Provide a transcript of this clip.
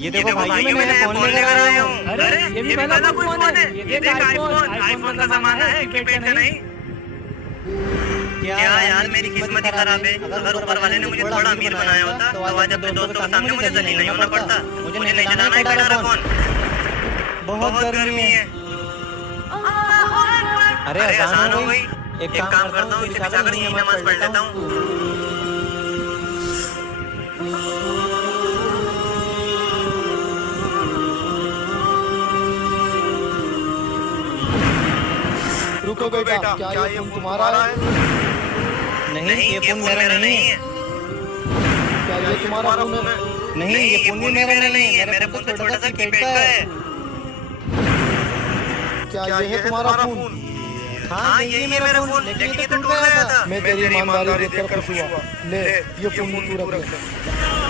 ये देखो भाई मैंने फोन लेकर आया हूँ। अरे ये भी पहला फोन है। ये देख आईफोन का जमाना है, कीपैड का नहीं। क्या यार मेरी किस्मत ही खराब है। अगर ऊपर वाले ने मुझे थोड़ा अमीर बनाया होता तो आज अपने दोस्तों के सामने मुझे जलील नहीं होना पड़ता। मुझे नहीं चलाना ही पड़ा फोन। बहुत गर्मी है। अरे आसान हो गई। एक काम करता हूँ, इसे बिछाकर यहीं नमाज पढ़ लेता हूँ। रुको बेटा, क्या ये फोन तुम्हारा है? नहीं, ये फोन मेरा नहीं है। क्या ये तुम्हारा फोन है? नहीं, ये फोन भी मेरा नहीं है। मेरे फोन तो छोटा सा कीपैड का है। क्या ये है तुम्हारा फोन? हाँ, यही है मेरा फोन, लेकिन ये तो टूट गया था। मैं तेरी ईमानदारी देखकर खुश हुआ। ले ये फोन तू रख ले।